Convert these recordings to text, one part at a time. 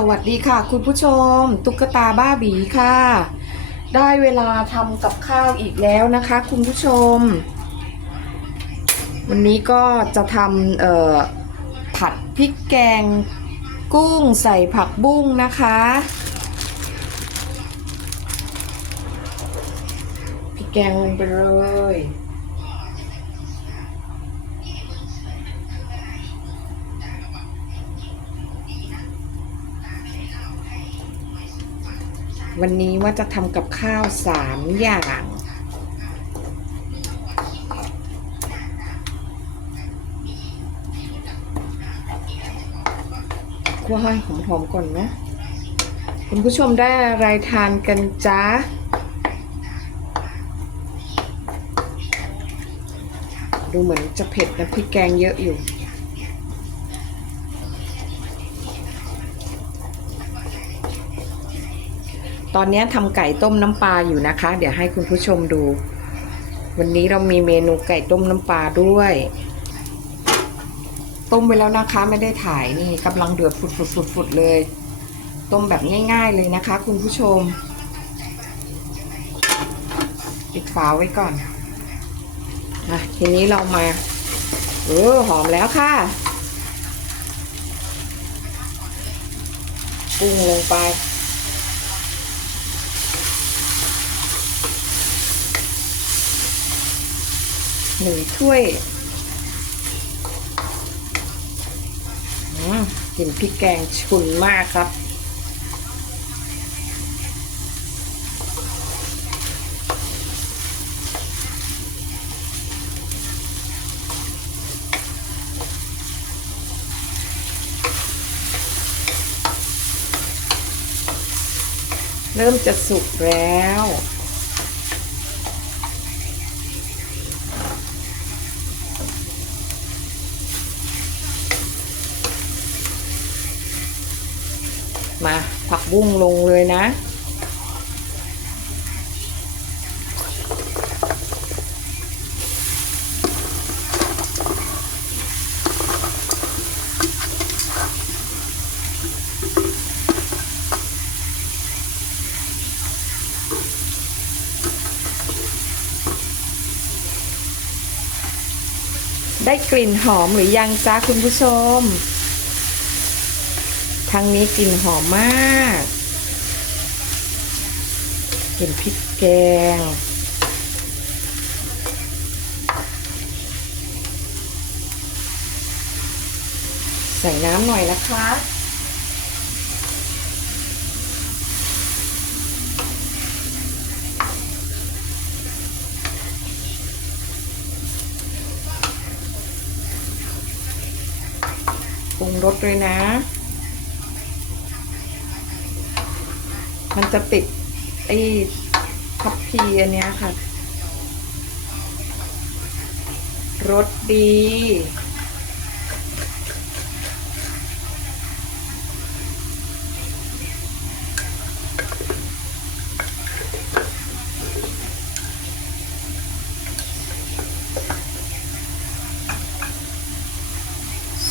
สวัสดีค่ะ คุณผู้ชม ตุ๊กตาบ้าบีค่ะ ได้เวลาทำกับข้าวอีกแล้วนะคะ คุณผู้ชม วันนี้ก็จะทำผัดพริกแกง กุ้งใส่ผักบุ้งนะคะพริกแกงลงไปเลย วันนี้ว่าจะทำกับข้าวสามอย่าง คั่วให้หอมๆก่อนนะ คุณผู้ชมได้อะไรทานกันจ๊ะดูเหมือนจะเผ็ดนะพริกแกงเยอะอยู่ ตอนนี้ทำไก่ต้มน้ำปลาอยู่นะคะ เดี๋ยวให้คุณผู้ชมดู วันนี้เรามีเมนูไก่ต้มน้ำปลาด้วย ต้มไปแล้วนะคะไม่ได้ถ่ายนี่กำลังเดือดฝุดๆๆๆเลย ต้มแบบง่ายๆเลยนะคะ คุณผู้ชมปิดฝาไว้ก่อนอะทีนี้เรามาเออหอมแล้วค่ะกุ้งลงไป หนึ่งถ้วยอืมกลิ่นพริกแกงฉุนมากครับ เริ่มจะสุกแล้ว มาผัก บุ้งลงเลยนะ ได้กลิ่นหอมหรือยังจ้าคุณผู้ชม ทางนี้กลิ่นหอมมากกลิ่นพริกแกง ใส่น้ำหน่อยนะคะปรุงรสด้วยนะ มันจะติดไอ้ทับพีอันเนี้ยค่ะ รสดี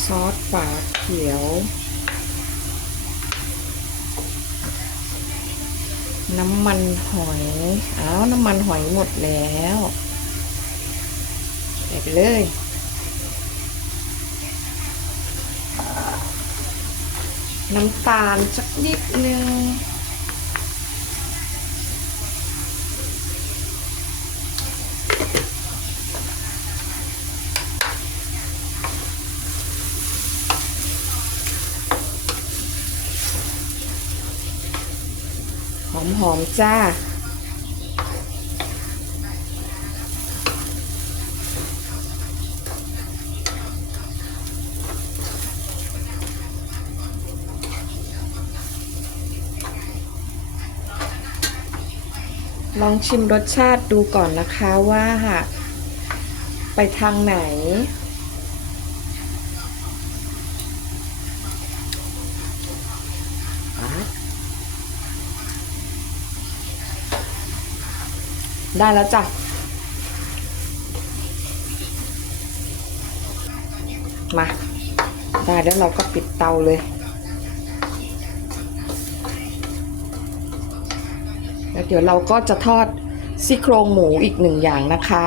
ซอสฝาเขียว น้ำมันหอยอ้าวน้ำมันหอยหมดแล้วใส่ไปเลยน้ำตาลสักนิดนึง หอมๆจ้า ลองชิมรสชาติดูก่อนนะคะว่า ไปทางไหน ได้แล้วจ้ะมาได้แล้วเราก็ปิดเตาเลย แล้วเดี๋ยวเราก็จะทอดซี่โครงหมูอีกหนึ่งอย่างนะคะ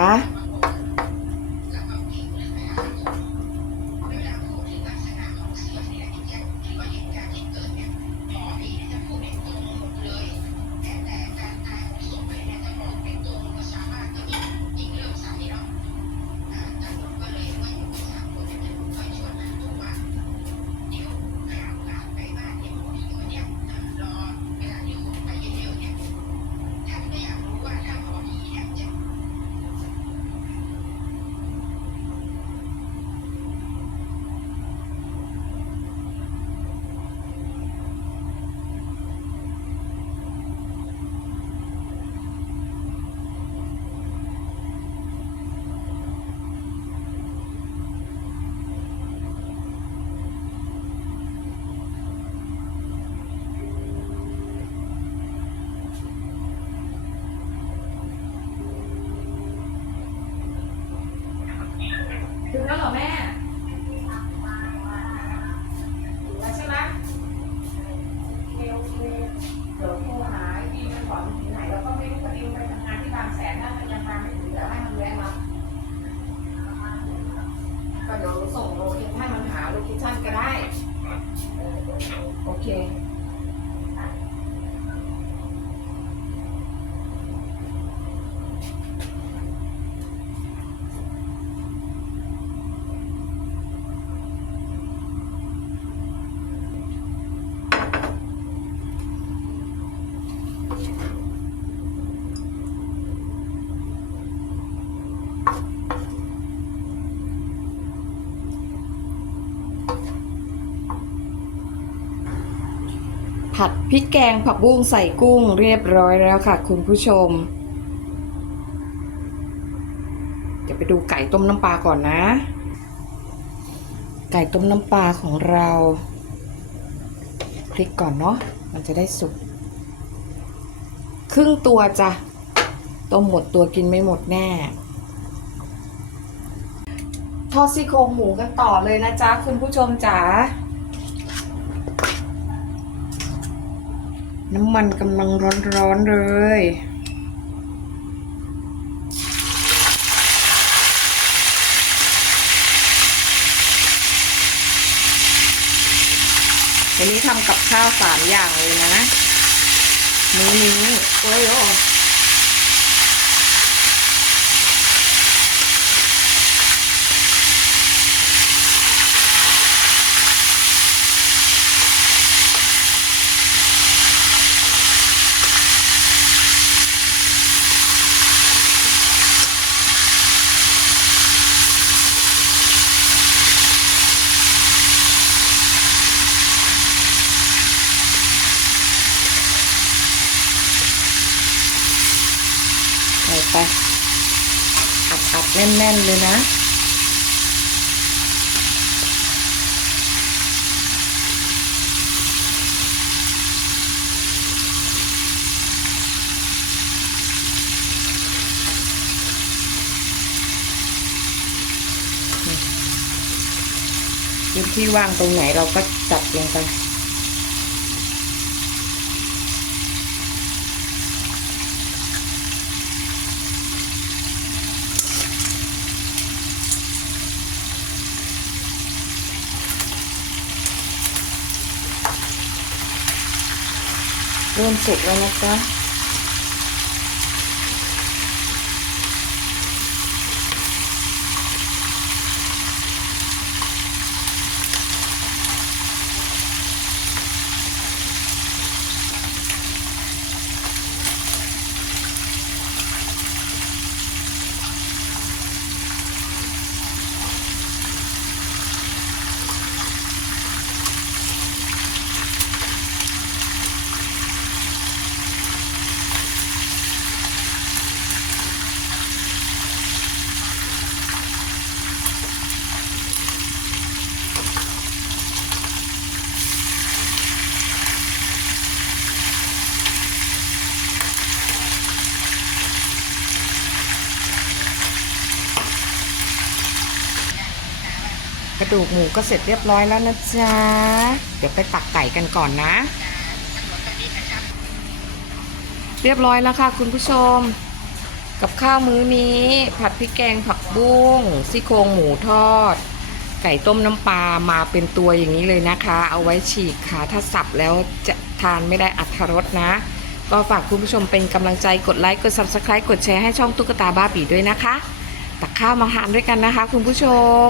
ผัดพริกแกงผักบุ้งใส่กุ้งเรียบร้อยแล้วค่ะ คุณผู้ชม เดี๋ยวไปดูไก่ต้มน้ำปลาก่อนนะ ไก่ต้มน้ำปลาของเราพลิกก่อนเนาะมันจะได้สุกครึ่งตัวจ้ะต้มหมดตัวกินไม่หมดแน่ทอดซี่โครงหมูกันต่อเลยนะจ๊ะคุณผู้ชมจ๋า น้ำมันกำลังร้อนๆเลยวันนี้ทำกับข้าวสามอย่างเลยนะมื้อนี้โอ้ยโอ้ แน่น ๆ เลยนะ พื้นที่ว่างตรงไหนเราก็จัดลงไป เริ่มสุกแล้วนะจ๊ะ กระดูกหมูก็เสร็จเรียบร้อยแล้วนะจ๊ะ เดี๋ยวไปตักไก่กันก่อนนะ เรียบร้อยแล้วค่ะคุณผู้ชม กับข้าวมื้อนี้ ผัดพริกแกงผักบุ้งซี่โครงหมูทอด ไก่ต้มน้ำปลามาเป็นตัวอย่างนี้เลยนะคะ เอาไว้ฉีกค่ะถ้าสับแล้วจะทานไม่ได้อัตรรสนะ ก็ฝากคุณผู้ชมเป็นกำลังใจกดไลค์กด subscribe กดแชร์ให้ช่องตุ๊กตาบ้าบีด้วยนะคะ ตักข้าวมาทานด้วยกันนะคะ คุณผู้ชม